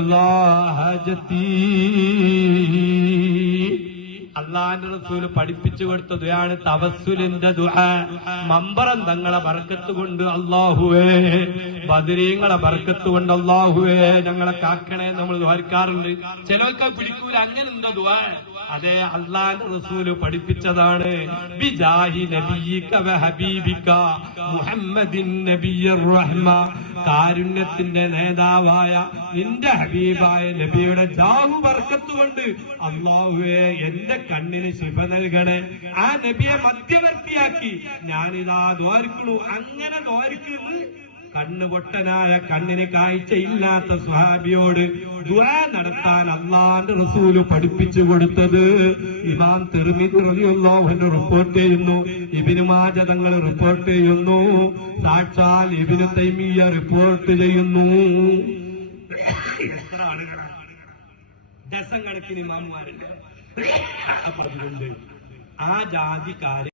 ലാ ഹജത്തി. അള്ളാന്റെ റസൂൽ പഠിപ്പിച്ചു കൊടുത്ത ദുയാണ് തവസുലിന്റെ ദുഹ മമ്പറം തങ്ങളെ ബർക്കത്ത് കൊണ്ട് അള്ളാഹുവേ ബദരീങ്ങളെ ബർക്കത്ത് കൊണ്ട് അള്ളാഹുവേ ഞങ്ങളെ കാക്കണേ നമ്മൾ ദ്വാരിക്കാറുണ്ട്. ചിലർക്ക് പിടിക്കൂല അങ്ങനെ എന്തോ ദുആ. അതെ അള്ളാന്റെ റസൂൽ പഠിപ്പിച്ചതാണ്. ബിജാഹി നബിയിക ഹബീബിക മുഹമ്മദിൻ നബിയർ റഹ്മ. കാരുണ്യത്തിന്റെ നേതാവായ നിന്റെ ഹബീബായ നബിയുടെ ജാഹു ബർക്കത്ത് കൊണ്ട് അള്ളാഹുവേ എന്റെ കണ്ണിന് ശിഫ നൽകണേ. ആ നബിയെ മധ്യവർത്തിയാക്കി. ഞാനിതാ ദ്വാരിക്കണു അങ്ങനെ ദ്വാരിക്കുന്നു കണ്ണുപൊട്ടനായ കണ്ണിന് കാഴ്ചയില്ലാത്ത സ്വഹാബിയോട് ദുആ നടത്താൻ അള്ളാന്റെ റസൂൽ പഠിപ്പിച്ചു കൊടുത്തത്. ഇമാം റളിയല്ലാഹു റിപ്പോർട്ട് ചെയ്യുന്നു. ഇബിന് മാജ തങ്ങൾ റിപ്പോർട്ട് ചെയ്യുന്നു. സാക്ഷാൽ ഇബിന് തൈമിയ റിപ്പോർട്ട് ചെയ്യുന്നു. എത്ര ആളുകൾ ഡസൻ കണക്കിന് ഇമാമുമാരുണ്ട്. ആ ജാതിക്കാരെ